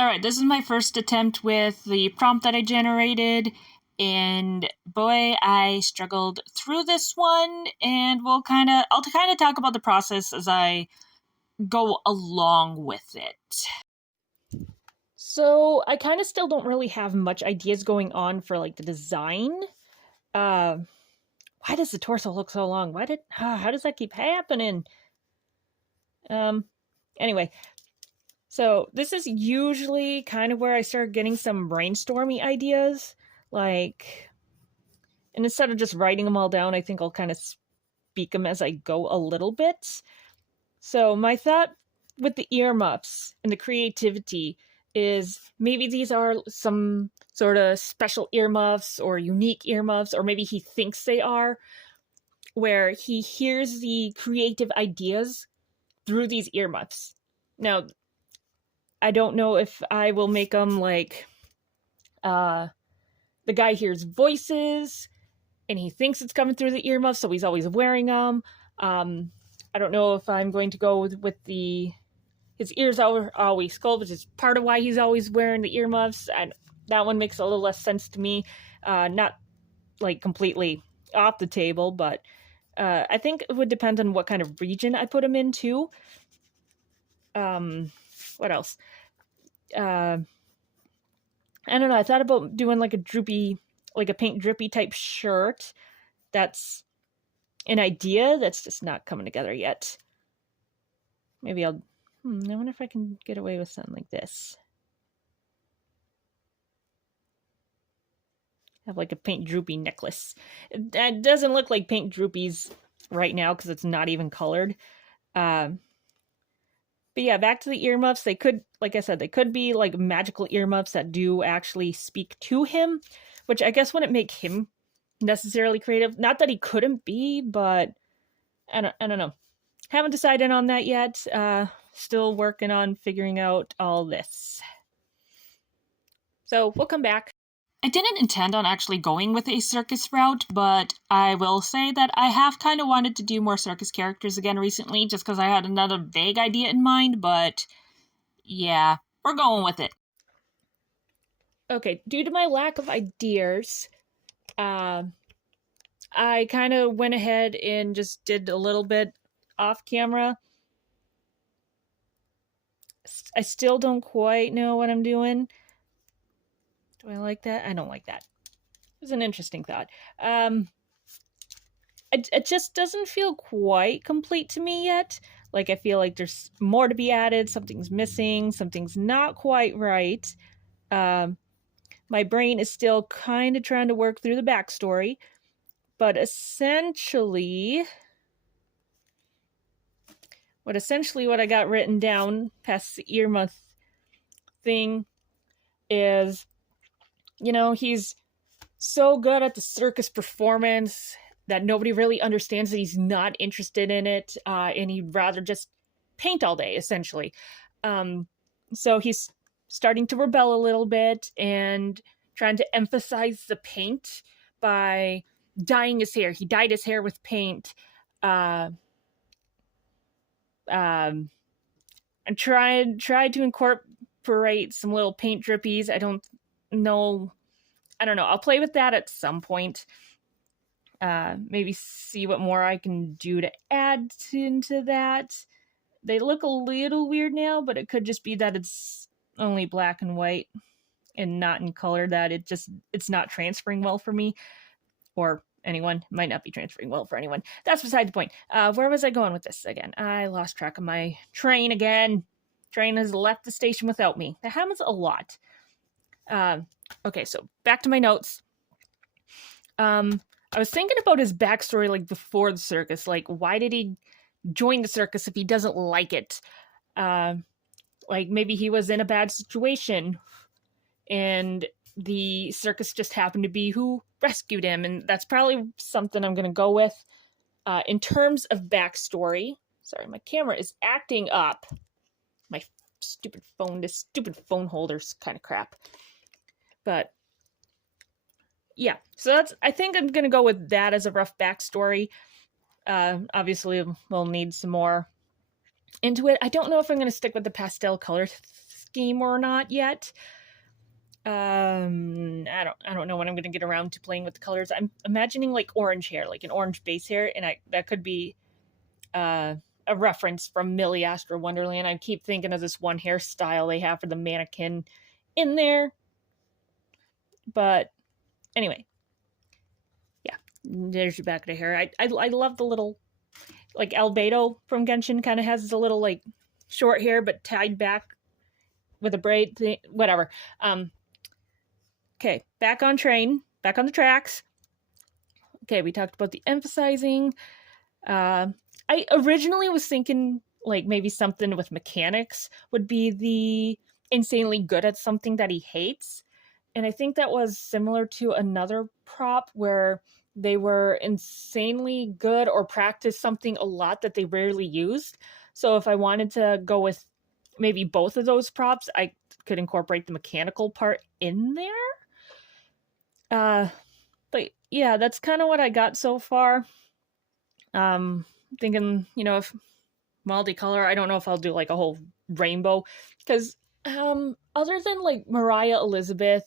Alright, this is my first attempt with the prompt that I generated, and boy, I struggled through this one, and I'll kinda talk about the process as I go along with it. So I kind of still don't really have much ideas going on for like the design. Uh, why does the torso look so long? How does that keep happening? Um, anyway, so this is usually kind of where I start getting some brainstormy ideas. Like, and instead of just writing them all down, I think I'll kind of speak them as I go a little bit. So my thought with the earmuffs and the creativity is maybe these are some sort of special earmuffs or unique earmuffs, or maybe he thinks they are, where he hears the creative ideas through these earmuffs. Now, I don't know if I will make them like the guy hears voices and he thinks it's coming through the earmuffs, so he's always wearing them. I don't know if I'm going to go with the his ears are always cold, which is part of why he's always wearing the earmuffs. And that one makes a little less sense to me. Not like completely off the table, but I think it would depend on what kind of region I put him into. What else? I don't know. I thought about doing like a paint drippy type shirt. That's an idea that's just not coming together yet. Maybe I wonder if I can get away with something like this. Have like a paint droopy necklace. It doesn't look like paint droopies right now because it's not even colored. But yeah, back to the earmuffs. They could, like I said, they could be like magical earmuffs that do actually speak to him, which I guess wouldn't make him necessarily creative. Not that he couldn't be, but I don't know. Haven't decided on that yet. Still working on figuring out all this. So we'll come back. I didn't intend on actually going with a circus route, but I will say that I have kind of wanted to do more circus characters again recently, just because I had another vague idea in mind, but yeah, we're going with it. Okay, due to my lack of ideas, uh, I kind of went ahead and just did a little bit off camera. I still don't quite know what I'm doing. Do I like that? I don't like that. It was an interesting thought. It just doesn't feel quite complete to me yet. Like, I feel like there's more to be added. Something's missing. Something's not quite right. My brain is still kind of trying to work through the backstory. But essentially, what I got written down past the earmuff thing is, he's so good at the circus performance that nobody really understands that he's not interested in it, and he'd rather just paint all day, essentially. So he's starting to rebel a little bit and trying to emphasize the paint by dyeing his hair. He dyed his hair with paint. And tried to incorporate some little paint drippies. I don't know. I'll play with that at some point. Maybe see what more I can do to add into that. They look a little weird now, but it could just be that it's only black and white and not in color, that it's not transferring well for me or anyone. It might not be transferring well for anyone. That's beside the point. Where was I going with this again? I lost track of my train again. Train has left the station without me. That happens a lot. Okay, so back to my notes. I was thinking about his backstory, like before the circus. Like, why did he join the circus if he doesn't like it? Like, maybe he was in a bad situation and the circus just happened to be who rescued him, and that's probably something I'm going to go with. In terms of backstory, sorry, my camera is acting up. My stupid phone holder's kind of crap. But yeah, so I think I'm going to go with that as a rough backstory. Obviously, we'll need some more into it. I don't know if I'm going to stick with the pastel color scheme or not yet. I don't know when I'm gonna get around to playing with the colors. I'm imagining like orange hair, like an orange base hair, and that could be a reference from Millie Astro Wonderland. I keep thinking of this one hairstyle they have for the mannequin in there. But anyway, yeah, there's your back of the hair. I love the little, like Albedo from Genshin kind of has the little like short hair but tied back with a braid thing, whatever. Okay, back on the tracks. Okay, we talked about the emphasizing. I originally was thinking like maybe something with mechanics would be the insanely good at something that he hates. And I think that was similar to another prop where they were insanely good or practiced something a lot that they rarely used. So if I wanted to go with maybe both of those props, I could incorporate the mechanical part in there. But yeah, that's kind of what I got so far. Thinking, if multicolor, I don't know if I'll do like a whole rainbow, because other than like Mariah Elizabeth,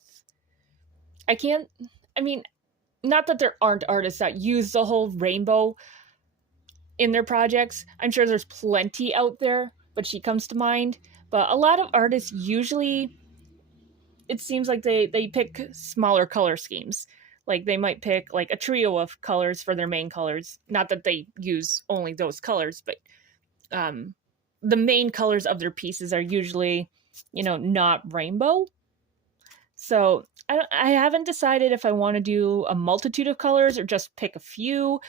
not that there aren't artists that use the whole rainbow in their projects. I'm sure there's plenty out there, but she comes to mind. But a lot of artists usually, it seems like they pick smaller color schemes. Like they might pick like a trio of colors for their main colors. Not that they use only those colors, but the main colors of their pieces are usually, not rainbow. So I haven't decided if I want to do a multitude of colors or just pick a few.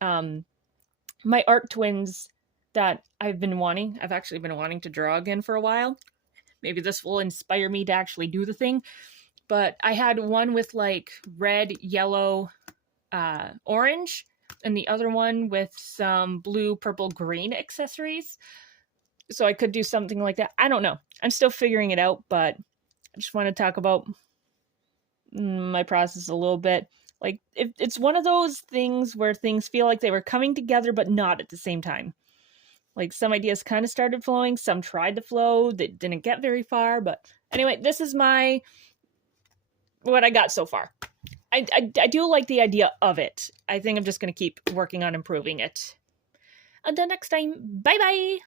My art twins that I've actually been wanting to draw again for a while. Maybe this will inspire me to actually do the thing. But I had one with like red, yellow, orange, and the other one with some blue, purple, green accessories. So I could do something like that. I don't know. I'm still figuring it out, but I just want to talk about my process a little bit. Like, it's one of those things where things feel like they were coming together, but not at the same time. Like, some ideas kind of started flowing, some tried to flow, that didn't get very far, but anyway, this is what I got so far. I do like the idea of it. I think I'm just going to keep working on improving it. Until next time, bye-bye!